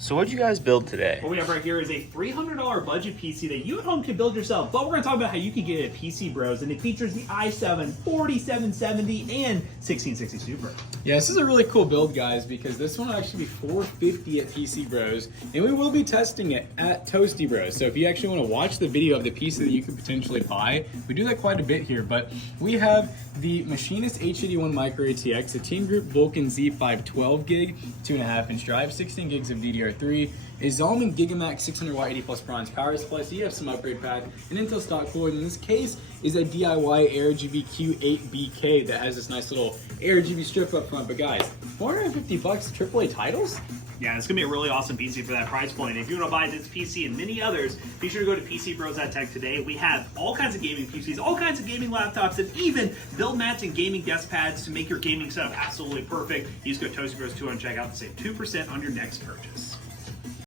So what'd you guys build today? What we have right here is a $300 budget PC that you at home can build yourself, but we're going to talk about how you can get it at PC Bros, and it features the i7 4770 and 1660 Super. Yeah, this is a really cool build, guys, because this one will actually be $450 at PC Bros, and we will be testing it at Toasty Bros. So if you actually want to watch the video of the PC that you could potentially buy, we do that quite a bit here, but we have the Machinist H81 Micro ATX, a Team Group Vulcan Z5 12 gig, 2.5-inch drive, 16 gigs of DDR3, a Zalman Gigamax 600 watt 80 plus bronze power supply, so you have some upgrade path, an Intel stock cooler, and in this case is a DIY AirGB Q8BK that has this nice little AirGB strip up front. But guys, $450 AAA titles? Yeah, it's going to be a really awesome PC for that price point. And if you want to buy this PC and many others, be sure to go to PCBros.tech today. We have all kinds of gaming PCs, all kinds of gaming laptops, and even build mats and gaming desk pads to make your gaming setup absolutely perfect. Use code ToastyBros2 and check out to save 2% on your next purchase.